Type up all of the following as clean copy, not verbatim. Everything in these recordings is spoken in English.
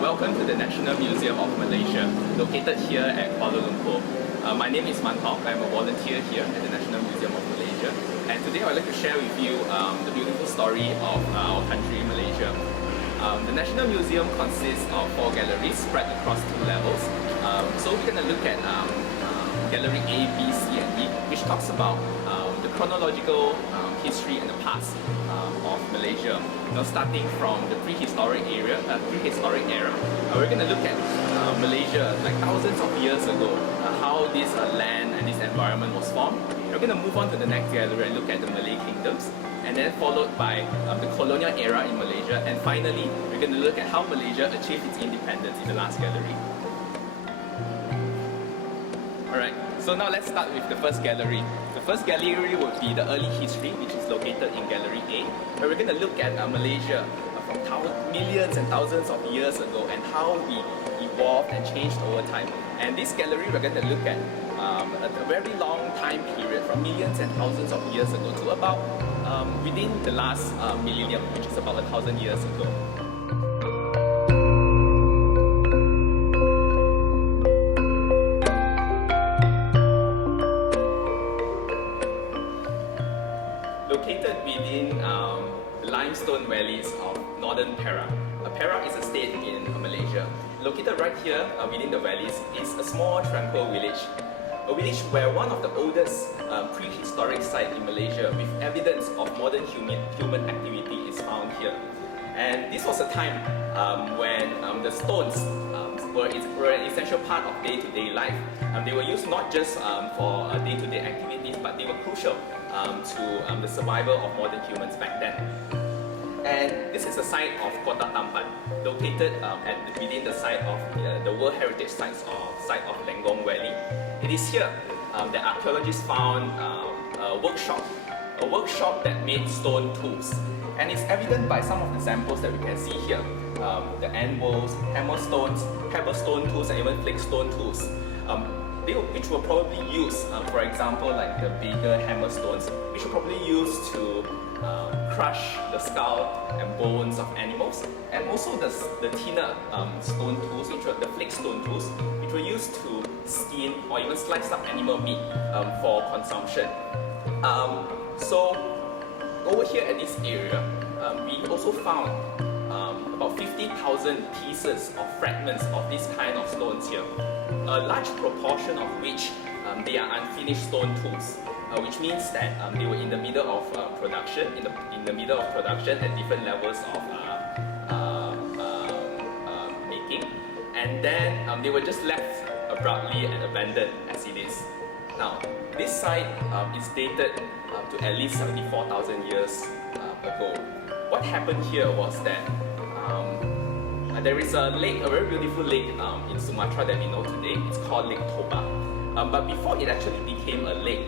Welcome to the National Museum of Malaysia, located here at Kuala Lumpur. My name is Mantong. I'm a volunteer here at the National Museum of Malaysia. And today I would like to share with you the beautiful story of our country, Malaysia. The National Museum consists of 4 galleries spread across 2 levels. So we're going to look at Gallery A, B, C and E, which talks about the chronological history and the past of Malaysia. Now, starting from the prehistoric era, we're going to look at Malaysia like thousands of years ago, how this land and this environment was formed. We're going to move on to the next gallery and look at the Malay kingdoms, and then followed by the colonial era in Malaysia, and finally we're going to look at how Malaysia achieved its independence in the last gallery. Alright, so now let's start with the first gallery. The first gallery would be the early history, which is located in Gallery A, where we're going to look at Malaysia from millions and thousands of years ago and how we evolved and changed over time. And this gallery we're going to look at a very long time period, from millions and thousands of years ago to about within the last millennium, which is about 1,000 years ago. Located within the limestone valleys of northern Perak. Perak is a state in Malaysia. Located right here within the valleys is a small tranquil village. A village where one of the oldest prehistoric sites in Malaysia with evidence of modern human activity is found here. And this was a time when the stones were an essential part of day-to-day life. They were used not just for day-to-day activities, but they were crucial to the survival of modern humans back then. And this is the site of Kota Tampan, located within the site of the World Heritage site of Lenggong Valley. It is here that archaeologists found a workshop that made stone tools. And it's evident by some of the samples that we can see here. The anvils, hammer stones, pebble stone tools, and even flake stone tools, which were probably used, for example, like the bigger hammer stones, which were probably used to crush the skull and bones of animals, and also the thinner stone tools, which were the flake stone tools, which were used to skin or even slice up animal meat for consumption. So over here at this area, we also found about 50,000 pieces of fragments of this kind of stones here. A large proportion of which they are unfinished stone tools, which means that they were in the middle of production, in the middle of production at different levels of making, and then they were just left abruptly and abandoned as it is. Now, this site is dated to at least 74,000 years ago. What happened here was that there is a lake, a very beautiful lake in Sumatra that we know today. It's called Lake Toba. But before it actually became a lake,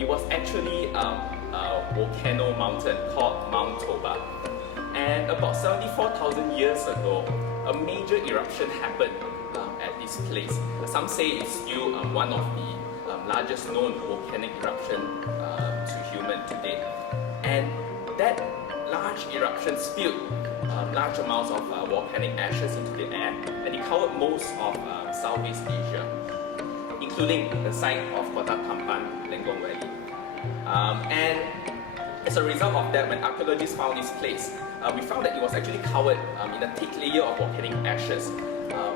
it was actually a volcano mountain called Mount Toba. And about 74,000 years ago, a major eruption happened at this place. Some say it's still one of the largest known volcanic eruption to human to date. And that large eruption spilled large amounts of volcanic ashes into the air, and it covered most of Southeast Asia, including the site of Kota Tampan, Lenggong Valley. And as a result of that, when archaeologists found this place, we found that it was actually covered in a thick layer of volcanic ashes.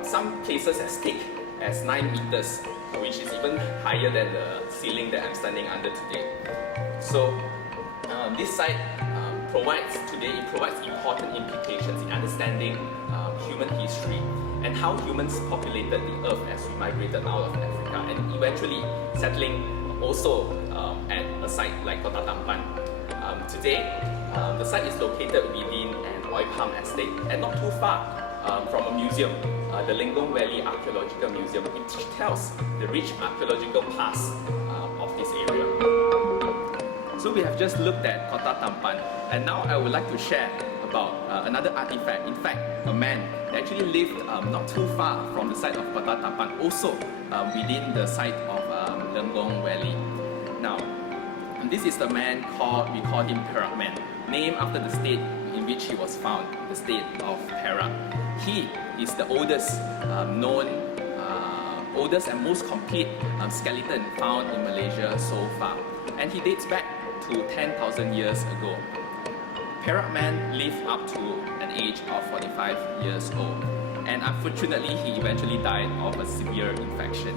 Some places as thick as 9 meters, which is even higher than the ceiling that I'm standing under today. So this site provides important implications in understanding human history and how humans populated the earth as we migrated out of Africa, and eventually settling also at a site like Kota Tampan. Today, the site is located within an oil palm estate and not too far from a museum, the Lenggong Valley Archaeological Museum, which tells the rich archaeological past of this area. So we have just looked at Kota Tampan, and now I would like to share about another artifact. In fact, a man that actually lived not too far from the site of Kota Tampan, also within the site of Lenggong Valley. Now, this is the man we call him Parrot Man, named after the state in which he was found, the state of Perak. He is the oldest oldest and most complete skeleton found in Malaysia so far, and he dates back to 10,000 years ago. Parrot Man lived up to an age of 45 years old, and unfortunately he eventually died of a severe infection.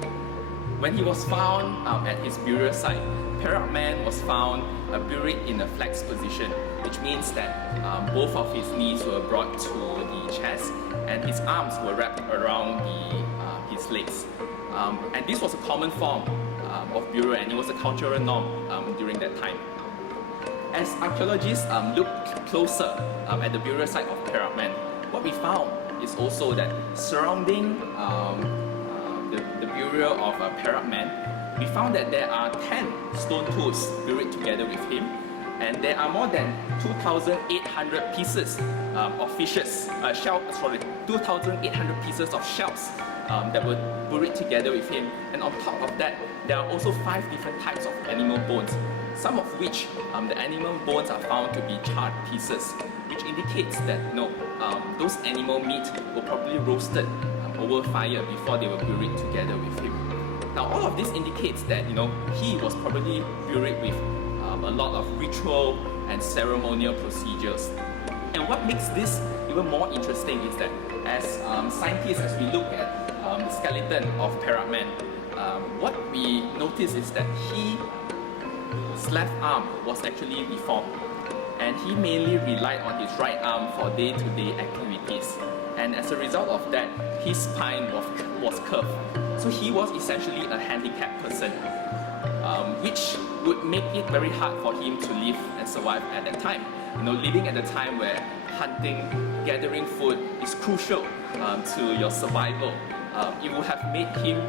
When he was found at his burial site, Parrot Man was found buried in a flex position, which means that both of his knees were brought to the chest and his arms were wrapped around his legs. And this was a common form of burial, and it was a cultural norm during that time. As archaeologists looked closer at the burial site of Parrot Man, what we found is also that surrounding the burial of Parrot Man, we found that there are 10 stone tools buried together with him, and there are more than 2,800 pieces of fishes, 2,800 pieces of shells that were buried together with him. And on top of that, there are also 5 different types of animal bones, some of which the animal bones are found to be charred pieces, which indicates that those animal meat were probably roasted over fire before they were buried together with him. Now all of this indicates that he was probably buried with a lot of ritual and ceremonial procedures. And what makes this even more interesting is that as scientists, as we look at the skeleton of Parrot Man, what we notice is that his left arm was actually deformed, and he mainly relied on his right arm for day-to-day activities. And as a result of that, his spine was curved. So he was essentially a handicapped person, which would make it very hard for him to live and survive at that time. Living at a time where hunting, gathering food is crucial to your survival. It would have made him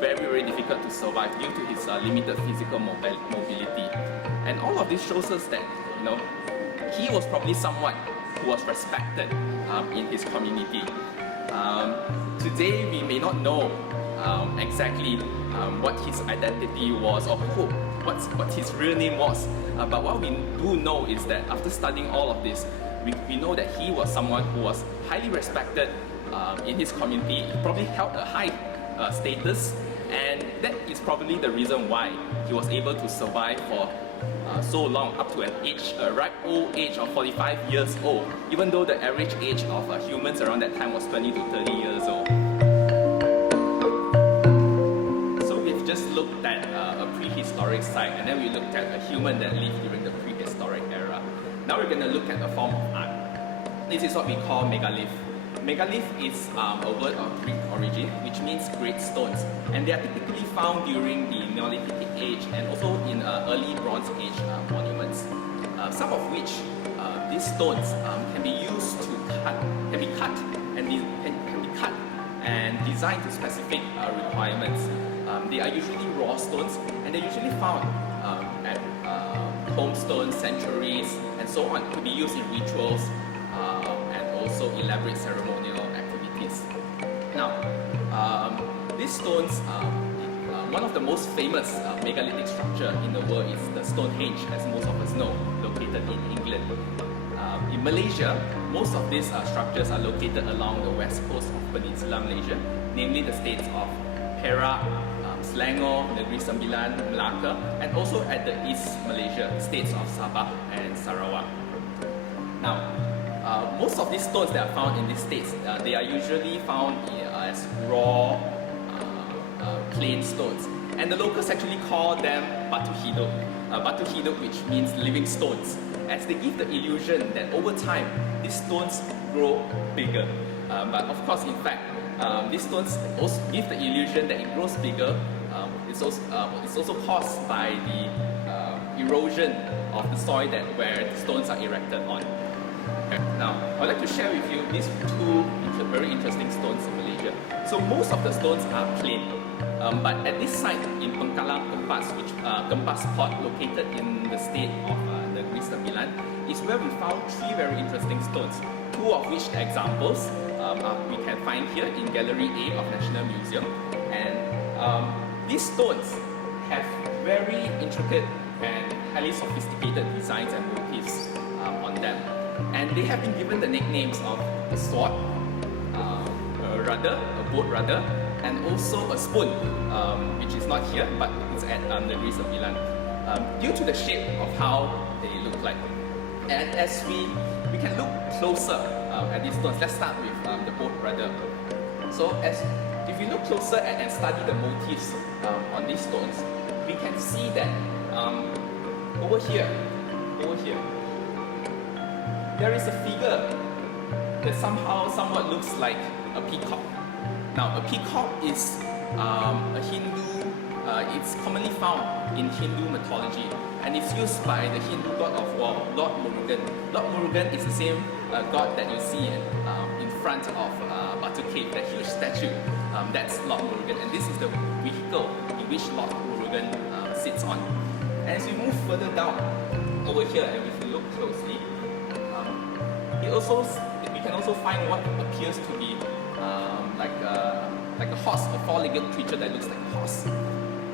very, very difficult to survive due to his limited physical mobility. And all of this shows us that he was probably someone who was respected in his community. Today we may not know exactly what his identity was or what his real name was, but what we do know is that after studying all of this, we know that he was someone who was highly respected in his community. He probably held a high status, and that is probably the reason why he was able to survive for so long, up to a ripe old age of 45 years old, even though the average age of humans around that time was 20 to 30 years old. So we've just looked at a prehistoric site, and then we looked at a human that lived during the prehistoric era. Now we're going to look at a form of art. This is what we call megalith. Megalith is a word of Greek origin, which means great stones, and they are typically found during the Neolithic age and also in early Bronze Age monuments. Some of which these stones can be used to can be cut and designed to specific requirements. They are usually raw stones, and they're usually found at tombstones, sanctuaries, and so on, to be used in rituals and also elaborate ceremonial activities. Now, these stones, one of the most famous megalithic structure in the world is the Stonehenge, as most of us know, located in England. In Malaysia, most of these structures are located along the west coast of Peninsular Malaysia, namely the states of Perak, Selangor, Negeri Sembilan, Melaka, and also at the East Malaysia, states of Sabah and Sarawak. Now, most of these stones that are found in these states, they are usually found as raw, plain stones. And the locals actually call them batu hidup. Batu hidup, which means living stones, as they give the illusion that over time, these stones grow bigger. But of course, in fact, these stones also give the illusion that it grows bigger. It's also caused by the erosion of the soil where the stones are erected on. Now, I'd like to share with you these two very interesting stones in Malaysia. So most of the stones are plain, but at this site in Pengkalang Kempas, which Kempas Port, located in the state of Negeri Sembilan, is where we found 3 very interesting stones. 2 of which examples we can find here in Gallery A of National Museum, and these stones have very intricate and highly sophisticated designs and motifs on them. and they have been given the nicknames of a sword, a rudder, a boat rudder, and also a spoon, which is not here, but it's at Negara Sembilan, due to the shape of how they look like. And as we can look closer at these stones, let's start with the boat rudder. So if you look closer and study the motifs on these stones, we can see that over here, there is a figure that somewhat looks like a peacock. Now, a peacock is a Hindu, it's commonly found in Hindu mythology, and it's used by the Hindu god of war, Lord Murugan. Lord Murugan is the same god that you see in front of Batu Cave, that huge statue. That's Lord Murugan, and this is the vehicle in which Lord Murugan sits on. And as we move further down over here, and if you look closely, we can also find what appears to be like a horse, a four-legged creature that looks like a horse.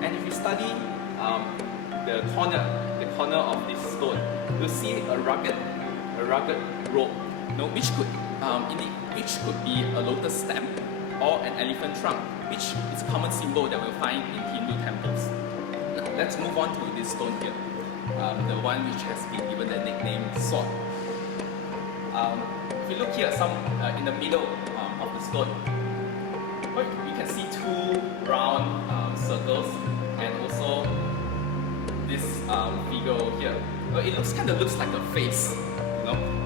And if you study the corner of this stone, you'll see a rugged rope, which could be a lotus stem or an elephant trunk, which is a common symbol that we'll find in Hindu temples. Now, let's move on to this stone here, the one which has been given the nickname sword. If you look here, in the middle of the stone, you can see two round circles, and also this figure over here. It kind of looks like a face,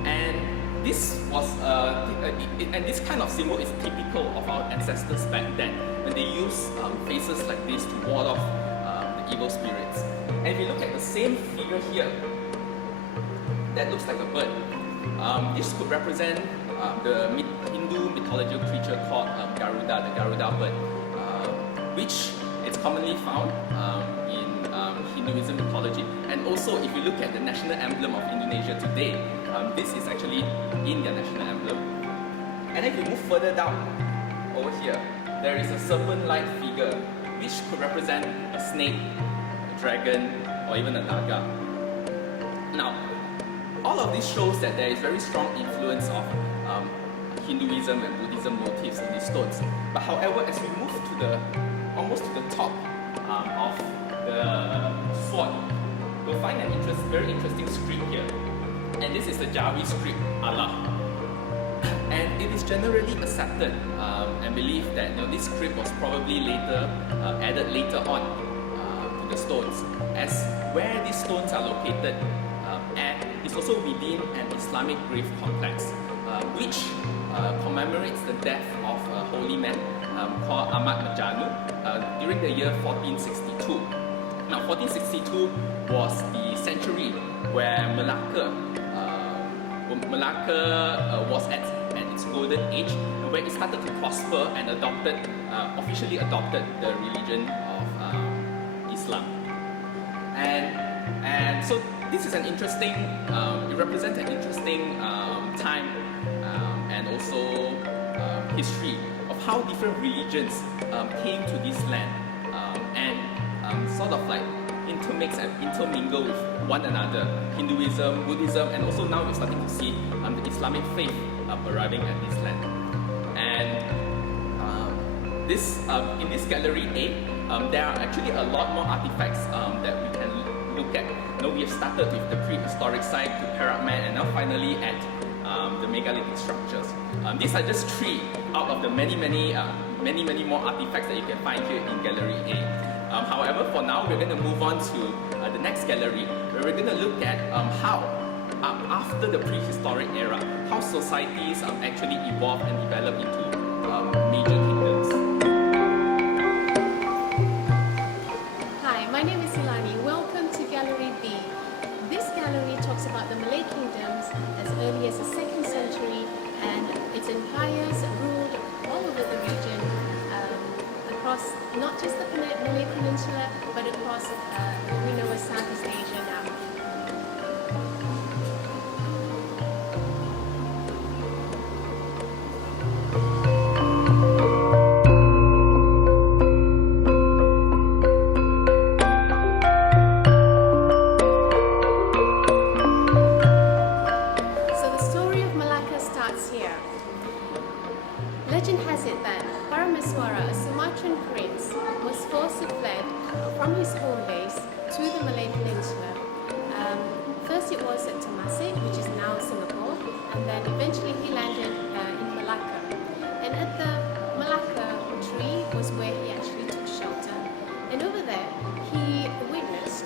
and this was and this kind of symbol is typical of our ancestors back then, when they used faces like this to ward off the evil spirits. And if you look at the same figure here, that looks like a bird. This could represent the Hindu mythological creature called Garuda, the Garuda bird, which is commonly found in Hinduism mythology. And also, if you look at the national emblem of Indonesia today, this is actually in their national emblem. And if you move further down, over here, there is a serpent-like figure, which could represent a snake, a dragon, or even a naga. Now, all of this shows that there is very strong influence of Hinduism and Buddhism motifs in these stones. But however, as we move to almost to the top of the sword, we'll find an very interesting script here. And this is the Jawi script, Allah. And it is generally accepted and believed that this script was probably added later on to the stones, as where these stones are located is also within an Islamic grave complex, which commemorates the death of a holy man called Ahmad Majanu during the year 1462. Now, 1462 was the century where Malacca was at its golden age, where it started to prosper and officially adopted the religion of Islam. And so this is an interesting, it represents an interesting time and also history of how different religions came to this land and sort of like intermix and intermingle with one another. Hinduism, Buddhism, and also now we're starting to see the Islamic faith arriving at this land. And in this gallery A, there are actually a lot more artifacts that we can look at. We have started with the prehistoric site to Parrot Man, and now finally at the megalithic structures. These are just three out of the many more artifacts that you can find here in Gallery A. However, for now, we're going to move on to the next gallery, where we're going to look at how, after the prehistoric era, how societies actually evolved and developed into major kingdoms. Hi, my name is Ilani. Welcome to Gallery B. This gallery talks about the Malay kingdoms as early as the 2nd century, and its empires ruled all over the region, across not just the Malay Peninsula, but across what we know as Southeast Asia now. Legend has it that Parameswara, a Sumatran prince, was forced to fled from his home base to the Malay Peninsula. First it was at Temasek, which is now Singapore, and then eventually he landed in Malacca. And at the Malacca tree was where he actually took shelter. And over there, he witnessed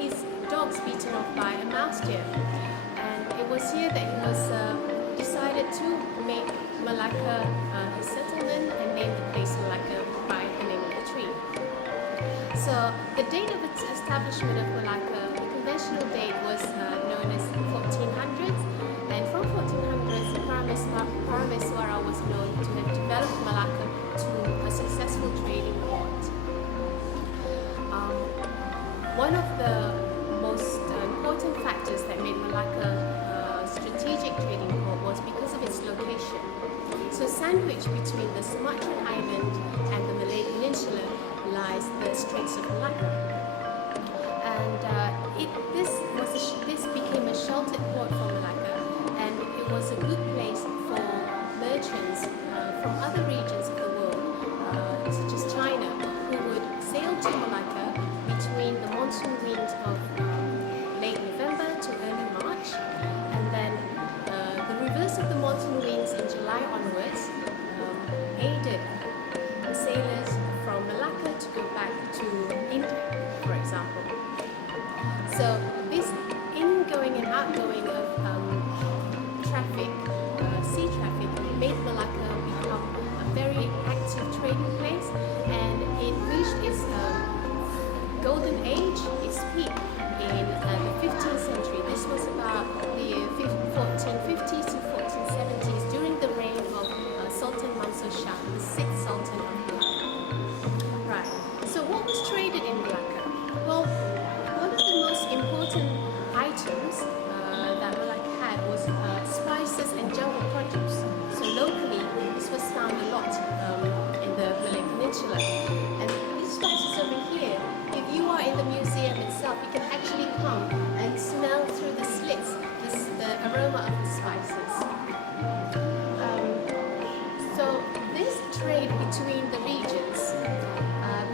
his dogs beaten off by a mouse deer. And it was here that he was decided to make Malacca his settlement and name the place Malacca by the name of the tree. So the date of its establishment of Malacca, the conventional date was known as 1400s, and from 1400s, Parameswara was known to have developed Malacca to a successful trading port. One of the most important factors that made Malacca a strategic trading port was because of its location. So sandwiched between the Sumatran island and the Malay Peninsula lies the Straits of Malacca. And this became a sheltered port for Malacca, and it was a good place for merchants from other regions of the world, such as China, who would sail to Malacca between the monsoon winds of late November to early March, and then the reverse of the monsoon winds in July onwards aided the sailors from Malacca to go back to India, for example. So this ingoing and outgoing of traffic, sea traffic, made Malacca become a very active trading place, and it reached its golden age, its peak in the 15th century. This was about the 1450s to 1470s during the reign of Sultan Mansur Shah, the 6th Sultan of Malacca. Right, so what was traded in Malacca? Well, one of the most important items that Malacca had was spices and jungle produce. So locally, this was found a lot in the Malay Peninsula. And these spices over here, if you are in the museum itself, you can actually come and smell through the slits the aroma of the spices. So this trade between the regions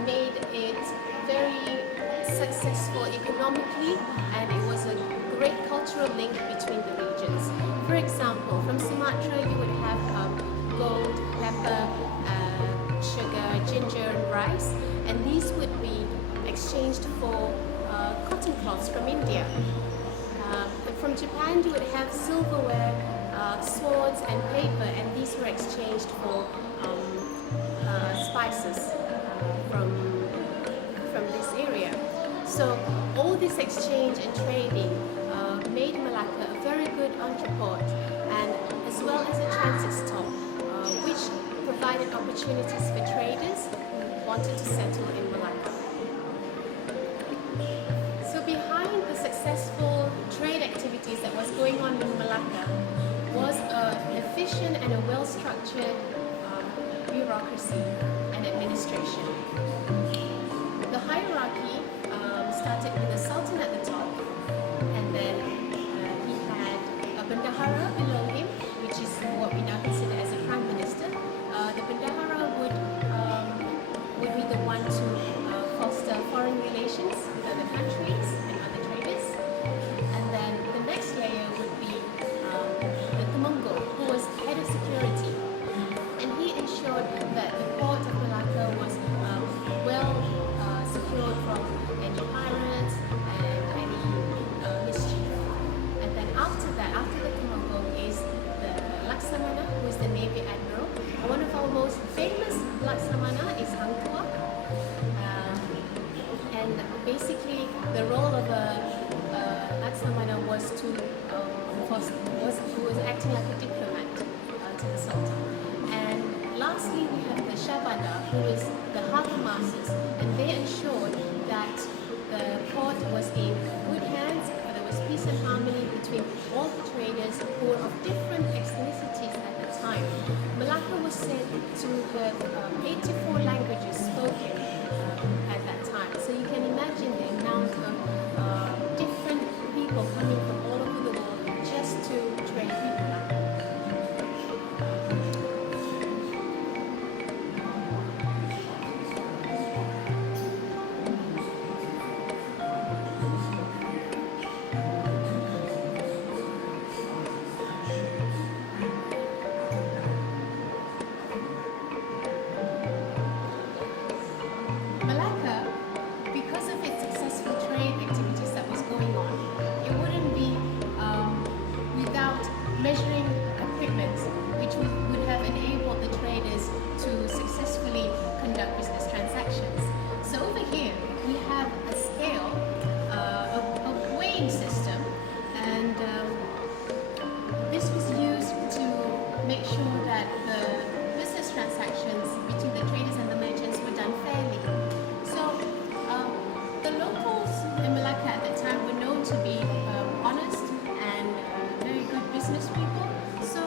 made it very successful economically, and it was a great cultural link between the regions. For example, from Sumatra you would have gold, pepper, sugar, ginger and rice, and these would be exchanged for cotton cloths from India. From Japan you would have silverware, swords and paper, and these were exchanged for spices from this area. So all this exchange and trading made Malacca a very good entrepot, and as well as a transit stop, which provided opportunities for traders who wanted to settle in Malacca. So behind the successful trade activities that was going on in Malacca was an efficient and a well-structured bureaucracy and administration. The hierarchy started with the Sultan at the top, and then he had a Bendahara below him, which is what we now consider as a Prime Minister. The Bendahara would be the one to foster foreign relations with other countries and other traders. And then the next layer would be the Temenggung, who was head of security. And he ensured that the port of Malacca was well secured from any pirates and any mischief. And then after that, after the Temenggung, is the Laksamana, who is the Navy Admiral. One of our most famous Laksamana is Angkua. And basically, the role of a Laksamana was to was acting like a diplomat to the Sultan. And lastly, we have the Shabada, who is the harbour masters, and they ensured that the port was in good hands, there was peace and harmony between all the traders who were of different ethnicities at the time. Malacca was said to have 84 languages spoken at that time. So you can imagine the amount of different people coming from all over the world just to trade with Malacca. measuring equipment which would have enabled the traders to successfully conduct business transactions. So over here we have a scale, a weighing system, and this was used to make sure that the business transactions between the traders and the merchants were done fairly. So the locals in Malacca at that time were known to be honest and very good business people. So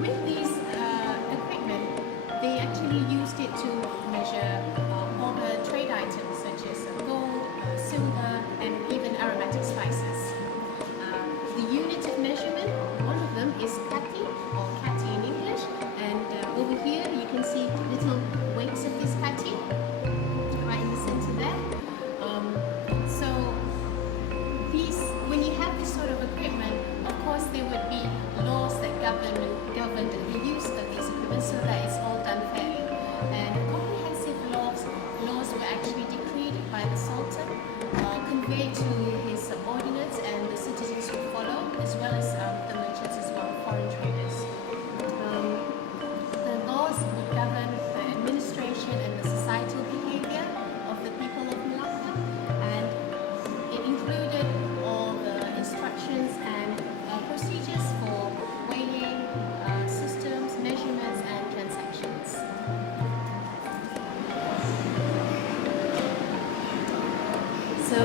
with these equipment, they actually used it to measure all the trade items such as gold, silver, and even aromatic spices. The unit of measurement, one of them is kati, or kati in English, and over here you can see little weights of this kati right in the center there. So these, when you have this sort of equipment, of course there would be laws that govern the use of these equipment so that it's all done fairly. And comprehensive laws were actually decreed by the Sultan, conveyed to his subordinates, and the citizens would follow, as well as the merchants as well, foreign traders. The laws would govern the administration and the societal behavior of the people of Malacca, and it included all the instructions and procedures for weighing, systems, measurements, and transactions. So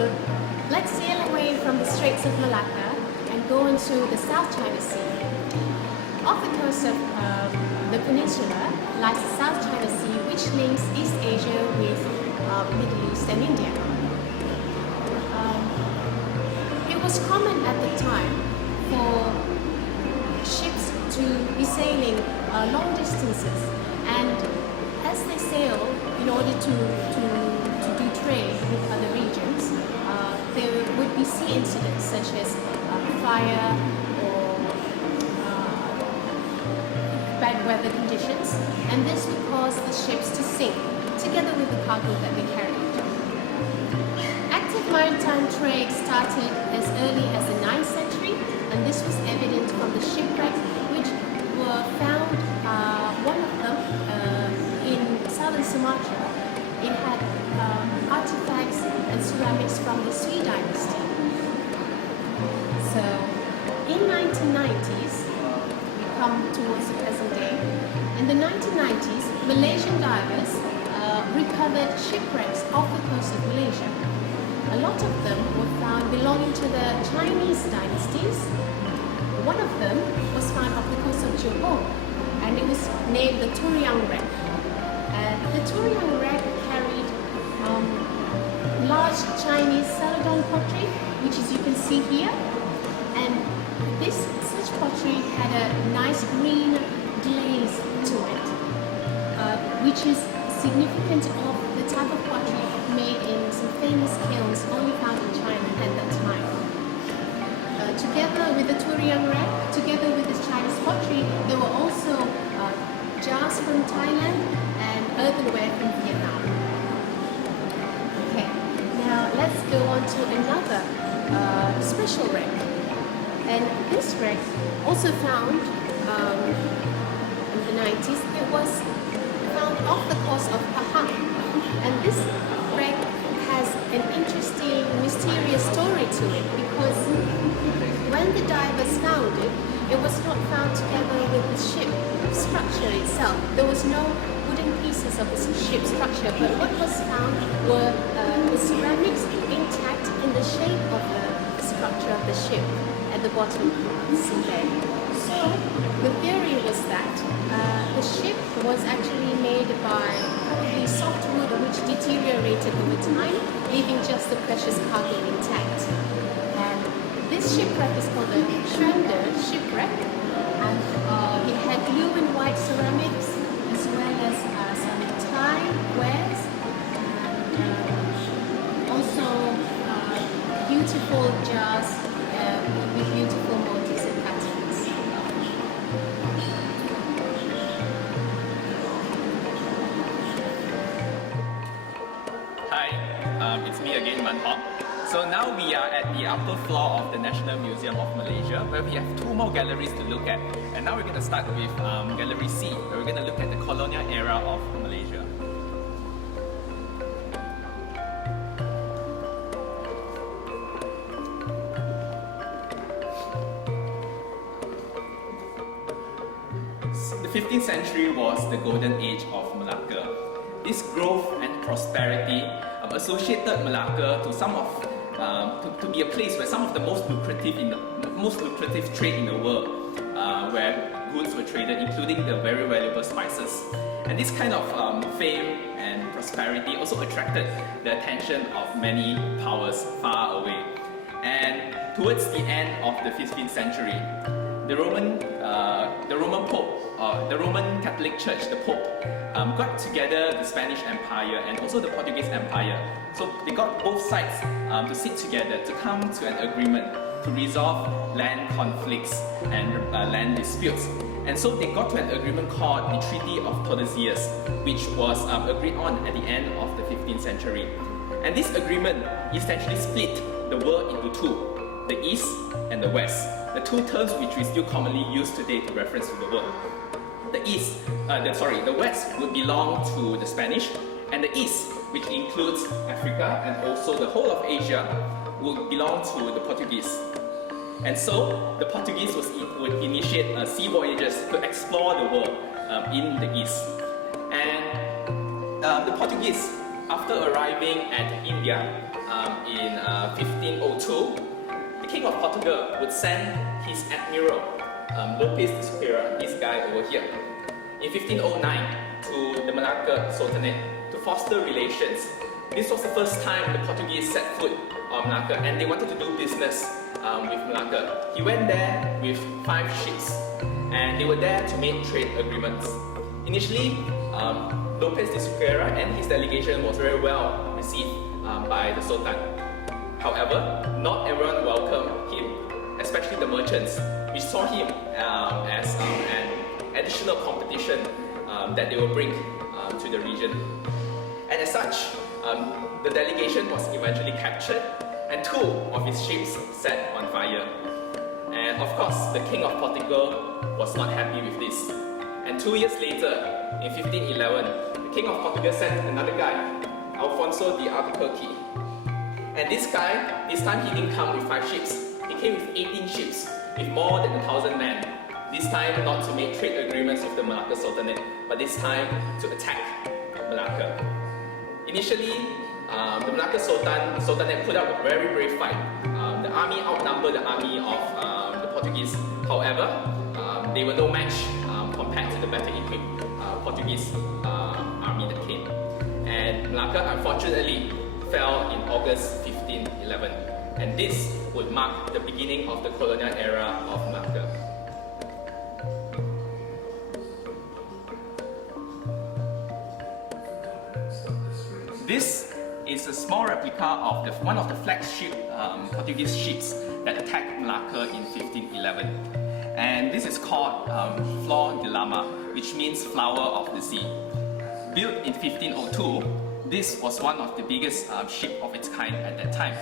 let's sail away from the Straits of Malacca and go into the South China Sea. Off the coast of the peninsula lies the South China Sea, which links East Asia with Middle East and India. It was common at the time for ships to be sailing long distances, and as they sail in order to do trade with other regions, there would be sea incidents such as fire or bad weather conditions, and this would cause the ships to sink together with the cargo that they carried. Active maritime trade started as early as the 9th century, and this was evident from the shipwrecks which were found, one of them in southern Sumatra. It had artifacts and ceramics from the Sui dynasty. So in 1990s, we come towards the present day. In the 1990s, Malaysian divers recovered shipwrecks off the coast of Malaysia. A lot of them were found belonging to the Chinese dynasties. One of them was found off the coast of Johor, and it was named the Turiang wreck. The Turiang wreck carried large Chinese celadon pottery, which as you can see here, and such pottery had a nice green glaze to it, which is significant of the type of pottery made in some famous kilns only found in China at that time. Together with the Turiang wreck, together with this Chinese pottery, there were also jars from Thailand and earthenware from Vietnam. Okay, now let's go on to another special wreck. And this wreck, also found in the 90s, it was found off the coast of Pahang. And this wreck has an interesting, mysterious story to it, because when the divers found it, it was not found together with the ship structure itself. There was no wooden pieces of the ship structure, but what was found were the ceramics intact in the shape of the structure of the ship at the bottom of the seabed. So the theory was that the ship was actually made by probably softwood which deteriorated over time, leaving just the precious cargo intact. And this shipwreck is called the Schrander shipwreck, and it had blue and white ceramics as well as some Thai wares, and also beautiful jars with beautiful motifs and patterns. Hi, it's me again, Man Hop. So now we are at the upper floor of the National Museum of Malaysia, where we have two more galleries to look at. And now we're going to start with Gallery C, where we're going to look at the colonial era of Malaysia. The 15th century was the golden age of Malacca. This growth and prosperity associated Malacca to to be a place where some of the most lucrative trade in the world, where goods were traded, including the very valuable spices. And this kind of fame and prosperity also attracted the attention of many powers far away. And towards the end of the 15th century, the Roman Catholic Church, the Pope, got together the Spanish Empire and also the Portuguese Empire. So they got both sides to sit together to come to an agreement to resolve land conflicts and land disputes. And so they got to an agreement called the Treaty of Tordesillas, which was agreed on at the end of the 15th century. And this agreement essentially split the world into two, the East and the West, the two terms which we still commonly use today to reference to the world. The West would belong to the Spanish, and the East, which includes Africa and also the whole of Asia, would belong to the Portuguese. And so the Portuguese would initiate sea voyages to explore the world in the East. And the Portuguese, after arriving at India in 1502, the King of Portugal would send his admiral, Lopes de Silveira, this guy over here, in 1509 to the Malacca Sultanate to foster relations. This was the first time the Portuguese set foot on Malacca, and they wanted to do business with Malacca. He went there with 5 ships, and they were there to make trade agreements. Initially, Lopes de Silveira and his delegation was very well received by the Sultan. However, not everyone welcomed him, especially the merchants, which saw him as an additional competition that they will bring to the region. And as such, the delegation was eventually captured and 2 of his ships set on fire. And of course, the King of Portugal was not happy with this. And 2 years later, in 1511, the King of Portugal sent another guy, Alfonso de Albuquerque. And this guy, this time he didn't come with 5 ships. He came with 18 ships, with more than 1,000 men. This time not to make trade agreements with the Malacca Sultanate, but this time to attack Malacca. Initially, the Malacca Sultanate put up a very brave fight. The army outnumbered the army of the Portuguese. However, they were no match compared to the better-equipped Portuguese army that came. And Malacca, unfortunately, fell in August 1511. And this would mark the beginning of the colonial era of Malacca. This is a small replica of one of the flagship Portuguese ships that attacked Malacca in 1511. And this is called Flor de Lama, which means flower of the sea. Built in 1502, this was one of the biggest ship of its kind at that time.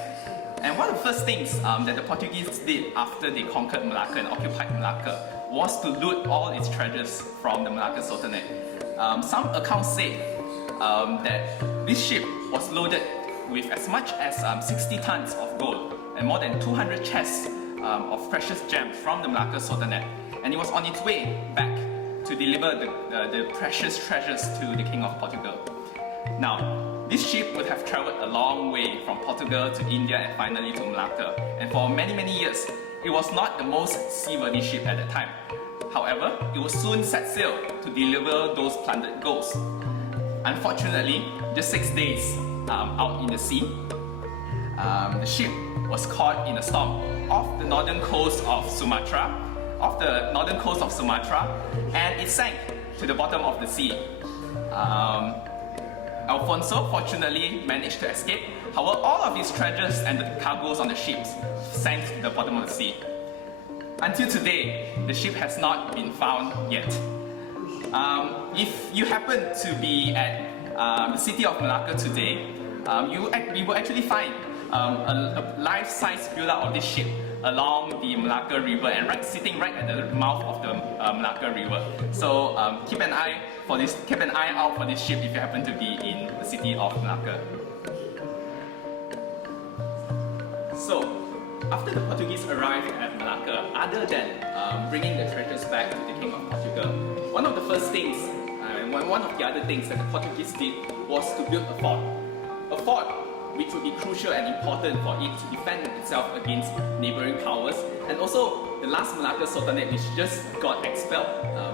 And one of the first things that the Portuguese did after they conquered Malacca and occupied Malacca was to loot all its treasures from the Malacca Sultanate. Some accounts say that this ship was loaded with as much as 60 tons of gold and more than 200 chests of precious gems from the Malacca Sultanate. And it was on its way back to deliver the precious treasures to the King of Portugal. Now, this ship would have traveled a long way from Portugal to India and finally to Malacca. And for many, many years, it was not the most seaworthy ship at the time. However, it would soon set sail to deliver those plundered goods. Unfortunately, just 6 days out in the sea, the ship was caught in a storm off the northern coast of Sumatra, and it sank to the bottom of the sea. Alfonso fortunately managed to escape. However, all of his treasures and the cargoes on the ships sank to the bottom of the sea. Until today, the ship has not been found yet. If you happen to be at the city of Malacca today, you will actually find a life-size build-up of this ship along the Malacca River and sitting right at the mouth of the Malacca River. So keep an eye out for this ship if you happen to be in the city of Malacca. So after the Portuguese arrived at Malacca, other than bringing the treasures back to the King of Portugal, one of the first things, one of the other things that the Portuguese did was to build a fort. A fort which would be crucial and important for it to defend itself against neighboring powers, and also the last Malacca Sultanate which just got expelled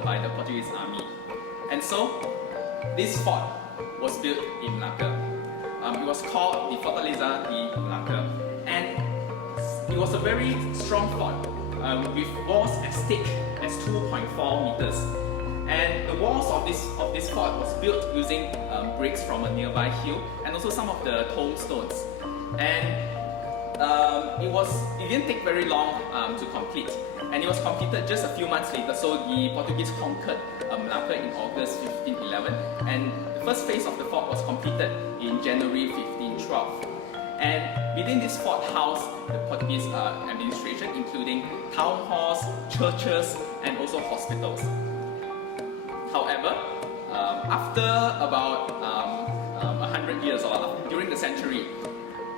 by the Portuguese army. And so this fort was built in Malacca. It was called the Fortaleza de Malacca, and it was a very strong fort with walls as thick as 2.4 meters. And the walls of this fort was built using bricks from a nearby hill and also some of the tombstones. And it didn't take very long to complete, and it was completed just a few months later. So the Portuguese conquered Malacca in August 1511, and the first phase of the fort was completed in January 1512. And within this fort housed the Portuguese administration, including town halls, churches, and also hospitals. However, after about 100 years or during the century,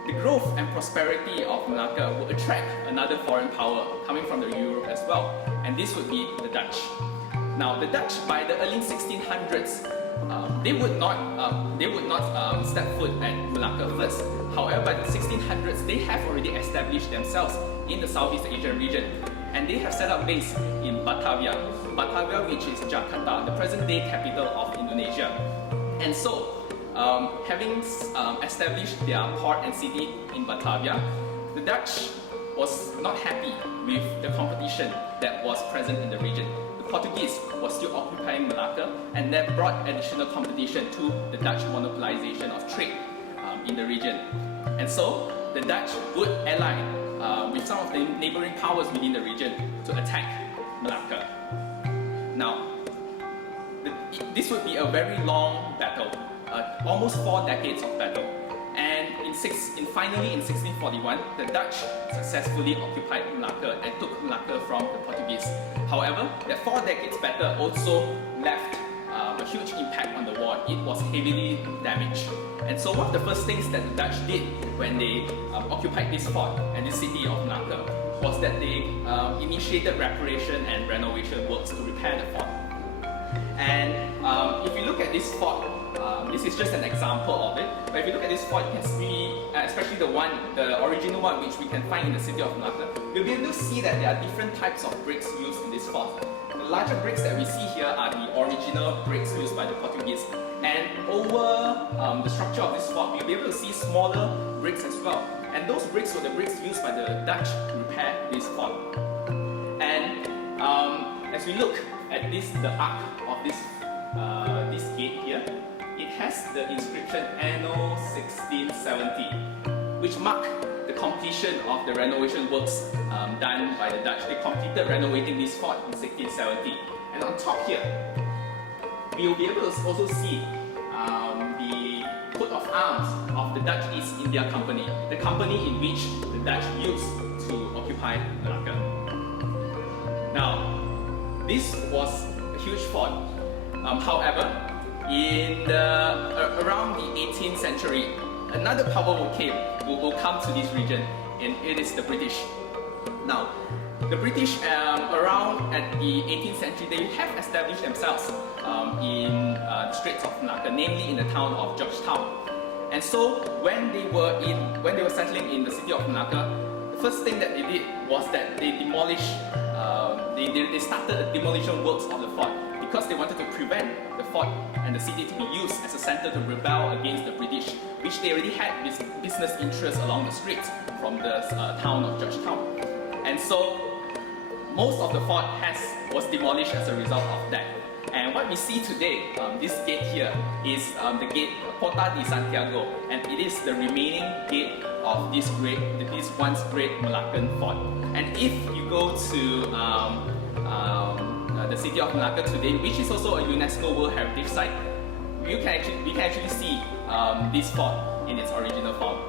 the growth and prosperity of Malacca would attract another foreign power coming from Europe as well, and this would be the Dutch. Now, the Dutch, by the early 1600s, they would not step foot at Malacca first. However, by the 1600s, they have already established themselves in the Southeast Asian region, and they have set up base in Batavia, which is Jakarta, the present-day capital of Indonesia. And so, having established their port and city in Batavia, the Dutch was not happy with the competition that was present in the region. The Portuguese was still occupying Malacca, and that brought additional competition to the Dutch monopolization of trade in the region. And so, the Dutch would ally with some of the neighboring powers within the region to attack Malacca. Now, this would be a very long battle, almost 4 decades of battle. And finally in 1641, the Dutch successfully occupied Malacca and took Malacca from the Portuguese. However, that 4 decades battle also left a huge impact on the war. It was heavily damaged. And so one of the first things that the Dutch did when they occupied this fort and this city of Malacca was that they initiated reparation and renovation works to repair the fort. And if you look at this fort, this is just an example of it, but if you look at this fort, you can see, especially the original one which we can find in the city of Malacca, you'll be able to see that there are different types of bricks used in this fort. The larger bricks that we see here are the original bricks used by the Portuguese, and over the structure of this fort, you'll be able to see smaller bricks as well. And those bricks were the bricks used by the Dutch to repair this fort. And as we look at the arc of this gate here, it has the inscription Anno 1670, which mark the completion of the renovation works done by the Dutch. They completed renovating this fort in 1670. And on top here, we will be able to also see the coat of arms of the Dutch East India Company, the company in which the Dutch used to occupy Malacca. Now, this was a huge fort. However, around the 18th century, another power will come to this region, and it is the British. Now, the British around at the 18th century, they have established themselves in the Straits of Malacca, namely in the town of Georgetown. And so, when they were settling in the city of Malacca, the first thing that they did was that they demolished. They started the demolition works of the fort because they wanted to prevent the fort and the city to be used as a center to rebel against the British, which they already had business interests along the streets from the town of Georgetown. And so most of the fort was demolished as a result of that. And what we see today, this gate here, is the gate Porta de Santiago, and it is the remaining gate of this once great Malaccan fort. And if you go to the city of Malacca today, which is also a UNESCO World Heritage Site, we can actually see this fort in its original form.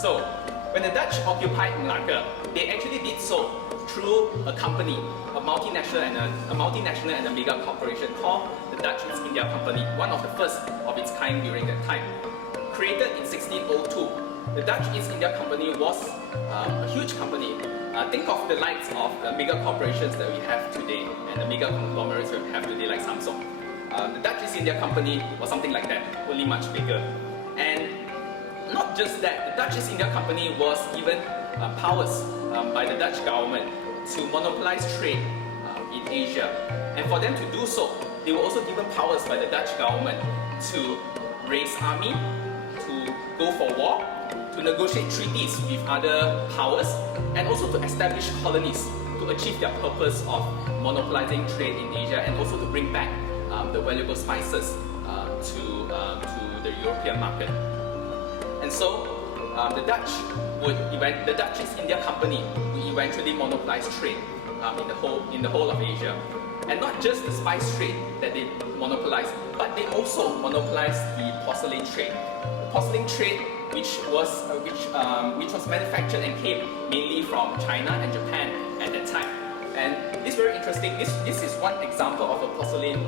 So, when the Dutch occupied Malacca, they actually did so through a company, a multinational and a mega corporation called the Dutch East India Company, one of the first of its kind during that time. Created in 1602, the Dutch East India Company was a huge company. Think of the likes of the mega corporations that we have today and the mega conglomerates that we have today like Samsung. The Dutch East India Company was something like that, only much bigger. And not just that, the Dutch East India Company was given powers by the Dutch government to monopolize trade in Asia. And for them to do so, they were also given powers by the Dutch government to raise army, to go for war, to negotiate treaties with other powers, and also to establish colonies to achieve their purpose of monopolizing trade in Asia and also to bring back the valuable spices to the European market. And so the Dutch East India Company would eventually monopolize trade in the whole of Asia. And not just the spice trade that they monopolized, but they also monopolized the porcelain trade. The porcelain trade, which was manufactured and came mainly from China and Japan at that time. And it's very interesting. This is one example of a porcelain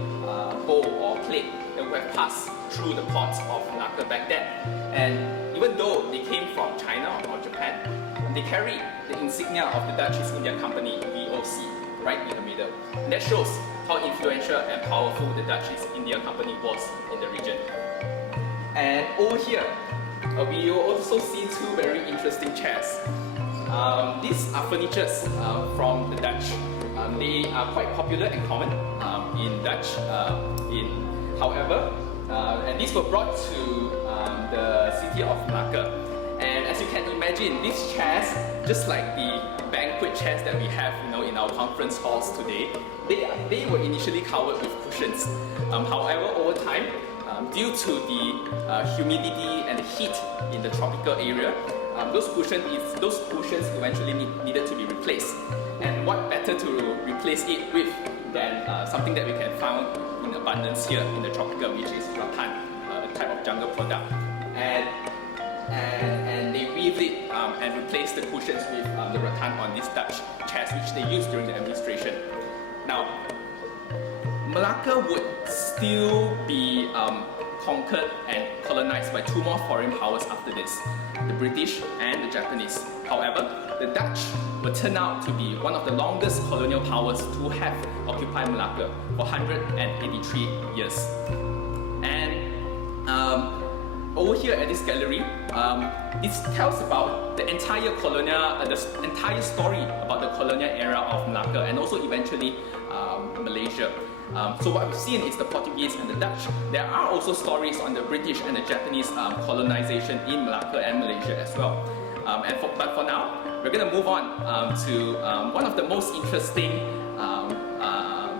bowl or plate that would have passed through the ports of Malacca back then. And even though they came from China or Japan, they carried the insignia of the Dutch East India Company, VOC, right in the middle. And that shows how influential and powerful the Dutch East India Company was in the region. And over here, we will also see two very interesting chairs. These are furnitures from the Dutch. They are quite popular and common in Dutch. However, and these were brought to the city of Malacca. And as you can imagine, these chairs, just like the banquet chairs that we have, in our conference halls today, they were initially covered with cushions. However, over time, due to the humidity and the heat in the tropical area, those cushions eventually needed to be replaced. And what better to replace it with than something that we can find in abundance here in the tropical, which is rattan, a type of jungle product. And they weaved it and replaced the cushions with the rattan on these Dutch chairs, which they used during the administration. Now, Malacca would still be conquered and colonized by two more foreign powers after this, the British and the Japanese. However, the Dutch would turn out to be one of the longest colonial powers to have occupied Malacca for 183 years. And over here at this gallery, this tells about the entire story about the colonial era of Malacca and also eventually Malaysia. So what we've seen is the Portuguese and the Dutch. There are also stories on the British and the Japanese colonization in Malacca and Malaysia as well. But for now, we're going to move on to one of the most interesting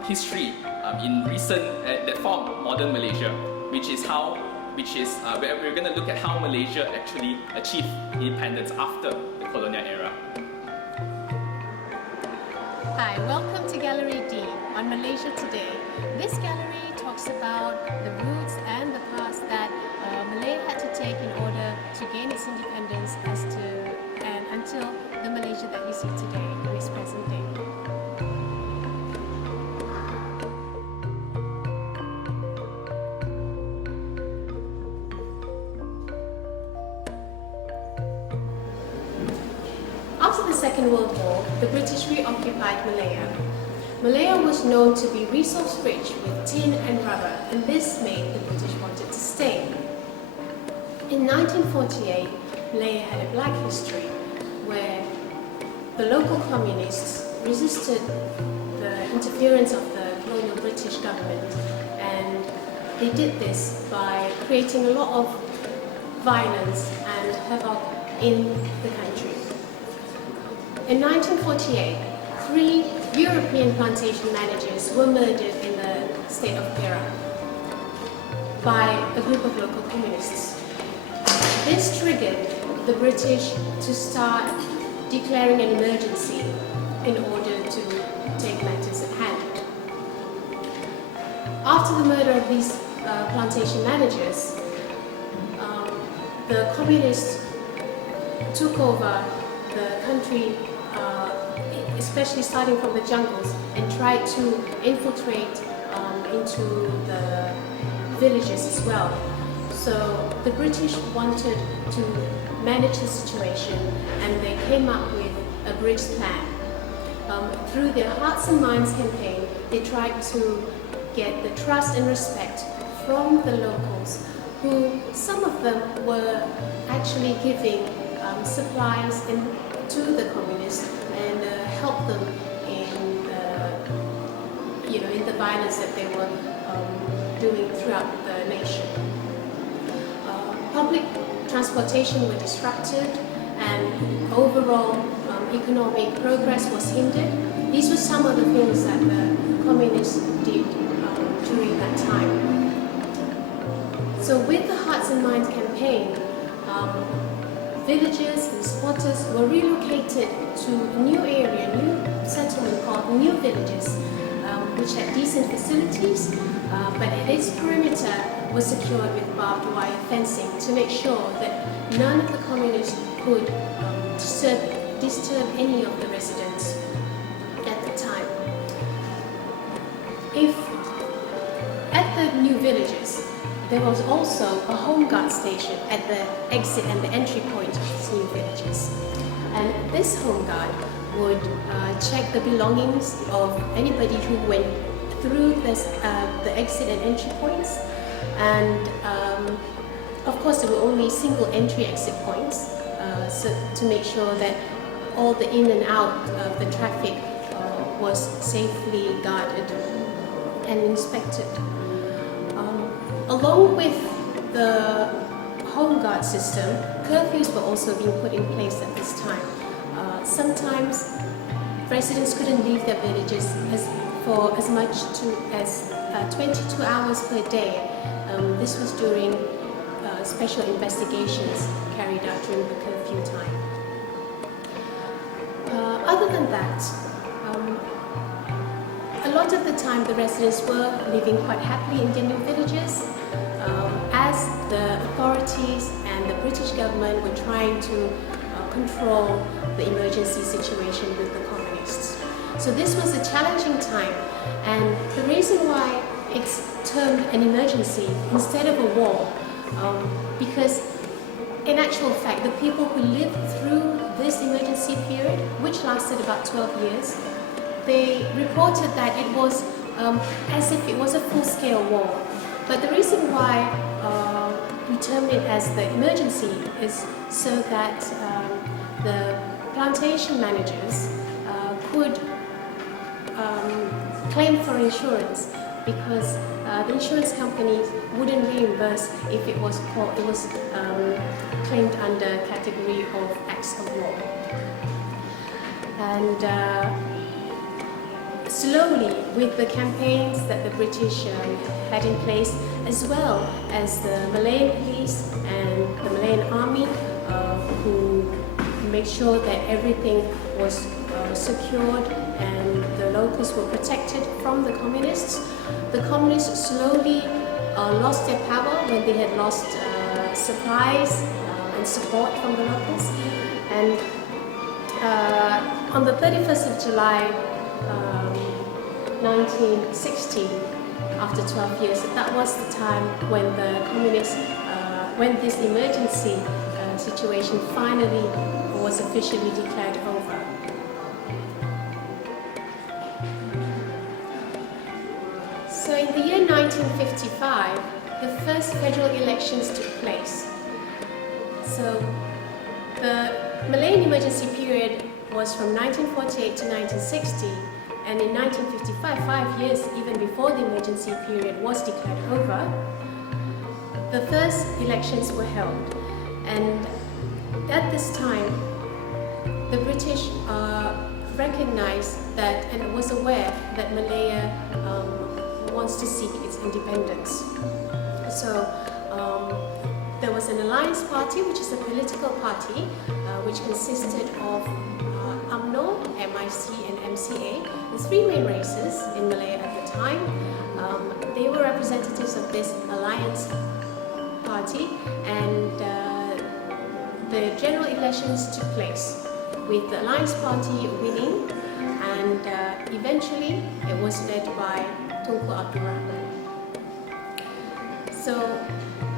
history in recent that formed modern Malaysia, which is where we're going to look at how Malaysia actually achieved independence after the colonial era. Hi, welcome to Gallery D on Malaysia Today. This gallery talks about the roots and the paths that Malaya had to take in order to gain its independence and until the Malaysia that we see today in its present day. After the Second World War, the British reoccupied Malaya. Malaya was known to be resource-rich with tin and rubber, and this made the British wanted to stay. In 1948, Malaya had a black history where the local communists resisted the interference of the colonial British government, and they did this by creating a lot of violence and havoc in the country. In 1948, 3 European plantation managers were murdered in the state of Negara by a group of local communists. This triggered the British to start declaring an emergency in order to take matters at hand. After the murder of these plantation managers, the communists took over the country, especially starting from the jungles, and tried to infiltrate into the villages as well. So the British wanted to manage the situation, and they came up with a bridge plan. Through their Hearts and Minds campaign, they tried to get the trust and respect from the locals, who some of them were actually giving supplies to the communists and help them in in the violence that they were doing throughout the nation. Public transportation were disrupted, and overall economic progress was hindered. These were some of the things that the communists did during that time. So with the Hearts and Minds campaign, villagers and squatters were relocated to a new area, a new settlement called New Villages, which had decent facilities, but its perimeter was secured with barbed wire fencing to make sure that none of the communists could disturb any of the residents at the time. At the New Villages, there was also a home guard station at the exit and the entry point of these new villages. And this home guard would check the belongings of anybody who went through the exit and entry points. And of course, there were only single entry exit points, so to make sure that all the in and out of the traffic was safely guarded and inspected. Along with the home guard system, curfews were also being put in place at this time. Sometimes residents couldn't leave their villages for as much as 22 hours per day. This was during special investigations carried out during the curfew time. Other than that, a lot of the time the residents were living quite happily in their new villages, as the authorities and the British government were trying to control the emergency situation with the communists. So this was a challenging time, and the reason why it's termed an emergency instead of a war, because in actual fact the people who lived through this emergency period, which lasted about 12 years, they reported that it was as if it was a full-scale war. But the reason why we term it as the emergency is so that the plantation managers could claim for insurance, because the insurance companies wouldn't reimburse if it was claimed under category of acts of war. And slowly, with the campaigns that the British had in place, as well as the Malayan police and the Malayan army, who made sure that everything was secured and the locals were protected from the communists. The communists slowly lost their power when they had lost supplies and support from the locals. And on the 31st of July 1960, after 12 years, that was the time when the communists, when this emergency situation finally was officially declared over. So in the year 1955, the first federal elections took place. So the Malayan emergency period was from 1948 to 1960, and in 1955, 5 years even before the emergency period was declared over, the first elections were held. And at this time, the British recognized that and was aware that Malaya wants to seek its independence. So there was an alliance party, which is a political party, which consisted of UMNO, MIC and MCA, the three main races in Malaya at the time. They were representatives of this alliance party, and the general elections took place, with the Alliance Party winning, and eventually it was led by Tunku Abdul Rahman. So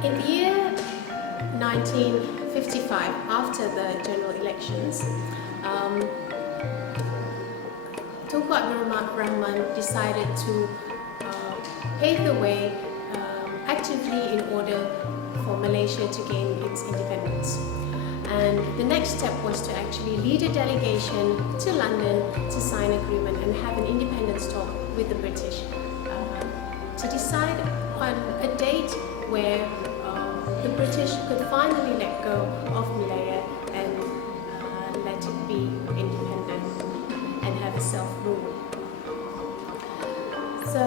in the year 1955, after the general elections, Tunku Abdul Rahman decided to pave the way actively in order for Malaysia to gain its independence. And the next step was to actually lead a delegation to London to sign an agreement and have an independence talk with the British to decide on a date where the British could finally let go of Malaya and let it be independent and have self-rule. So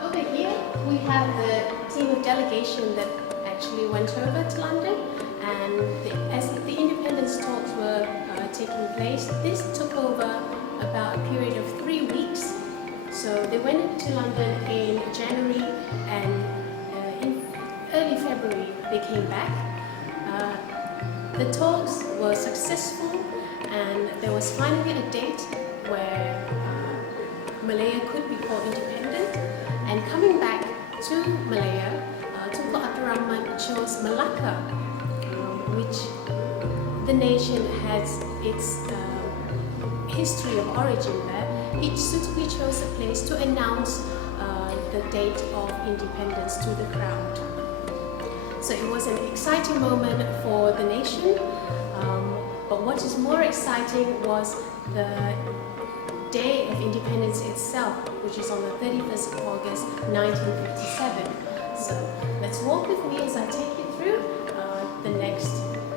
over here we have the team of delegation that actually went over to London, and as the independence talks were taking place, this took over about a period of 3 weeks. So they went to London in January, and in early February they came back. The talks were successful, and there was finally a date where Malaya could be called independent. And coming back to Malaya, Tunku Abdul Rahman chose Malacca, which the nation has its history of origin there. He suitably chose a place to announce the date of independence to the crowd. So it was an exciting moment for the nation, but what is more exciting was the day of independence itself, which is on the 31st of August 1957. So let's walk with me as I take you through the next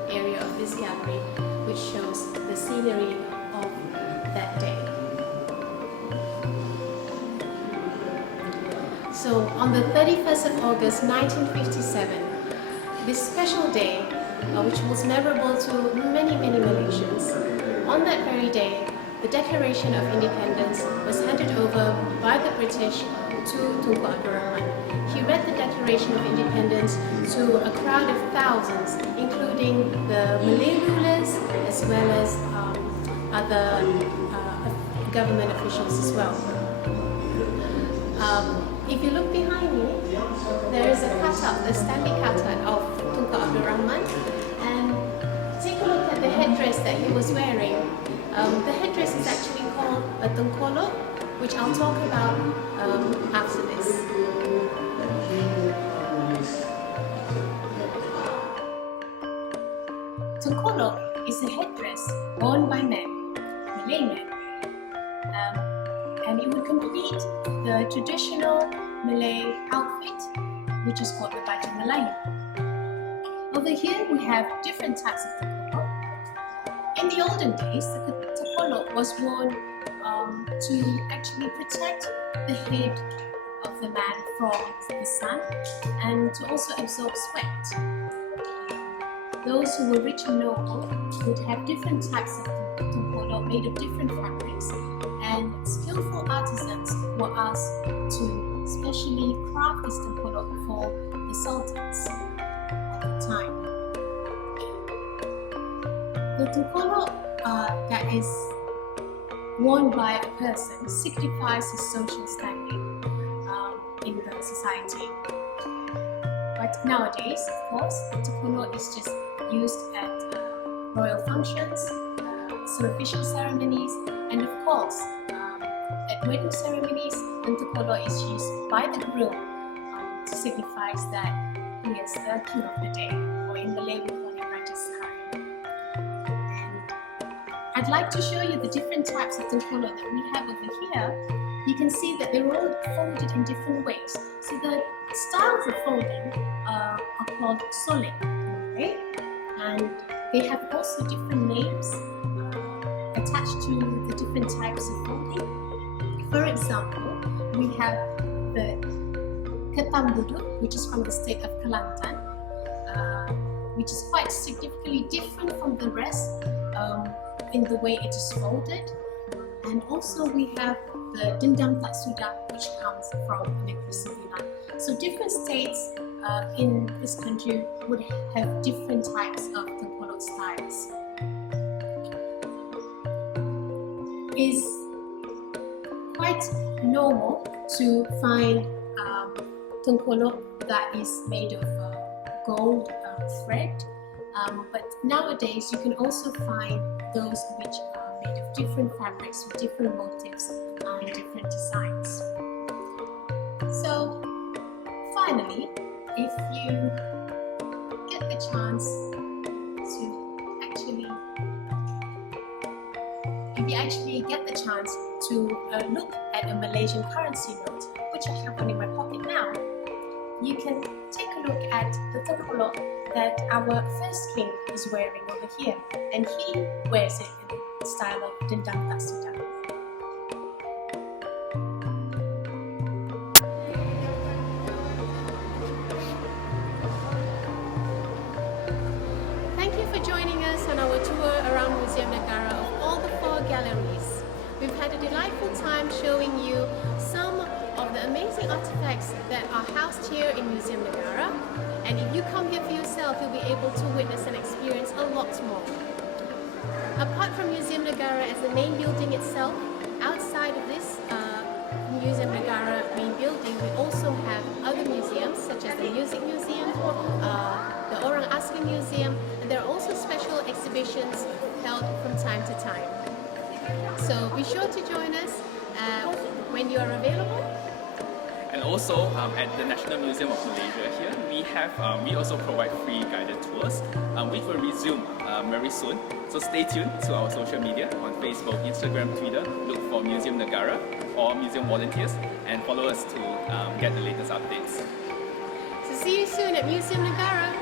area of this gallery, which shows the scenery of that day. So on the 31st of August 1957, this special day, which was memorable to many Malaysians, on that very day, the Declaration of Independence was handed over by the British to Tunku Abdul Rahman. He read the Declaration of Independence to a crowd of thousands, including the Malay rulers as well as other government officials as well. If you look behind me, there is a cutout, a standing cutout of Tunku Abdul Rahman, and take a look at the headdress that he was wearing. The headdress is actually called a tengkolok, which I'll talk about after this. Tengkolok is a headdress worn by men, Malay men, and it would complete the traditional Malay outfit, which is called the baju Melayu. Over here we have different types of tengkolok. In the olden days, the tengkolok was worn to actually protect the head of the man from the sun and to also absorb sweat. Those who were rich and noble would have different types of tengkolok made of different fabrics, and skillful artisans were asked to specially craft this tengkolok for the sultans at the time. The tengkolok that is worn by a person signifies his social standing in the society. But nowadays, of course, the tengkolok is just used at royal functions, some official ceremonies, and of course, at wedding ceremonies, the tengkolok is used by the groom to signify that he is the king of the day, or in Malay we call it Raja Sahara. I'd like to show you the different types of tengkolok that we have over here. You can see that they're all folded in different ways. So the styles of folding are called solek, okay? And they have also different names attached to the different types of folding. For example, we have the Ketambudu, which is from the state of Kelantan, which is quite significantly different from the rest in the way it is folded. And also we have the Dendam Tak Sudah, which comes from Negeri Sembilan. So different states in this country would have different types of tengkolok both styles. It's quite normal to find tengkolok that is made of gold thread, but nowadays you can also find those which are made of different fabrics with different motifs and different designs. So finally, if you get the chance to look at a Malaysian currency note, which I have one in my pocket now, you can take a look at the tengkolok that our first king is wearing over here, and he wears it in the style of dendang tak sedap. Thank you for joining us on our tour around Muzium Negara of all the 4 galleries. We've had a delightful time showing you some of the amazing artifacts that are housed here in Muzium Negara, and if you come here for yourself, you'll be able to witness and experience a lot more. Apart from Muzium Negara as the main building itself, outside of this Muzium Negara main building, we also have other museums such as the Music Museum, the Orang Asli Museum, and there are also special exhibitions held from time to time. So be sure to join us when you are available. And also at the National Museum of Malaysia here, we also provide free guided tours, which will resume very soon. So stay tuned to our social media on Facebook, Instagram, Twitter. Look for Muzium Negara or Museum Volunteers and follow us to get the latest updates. So see you soon at Muzium Negara.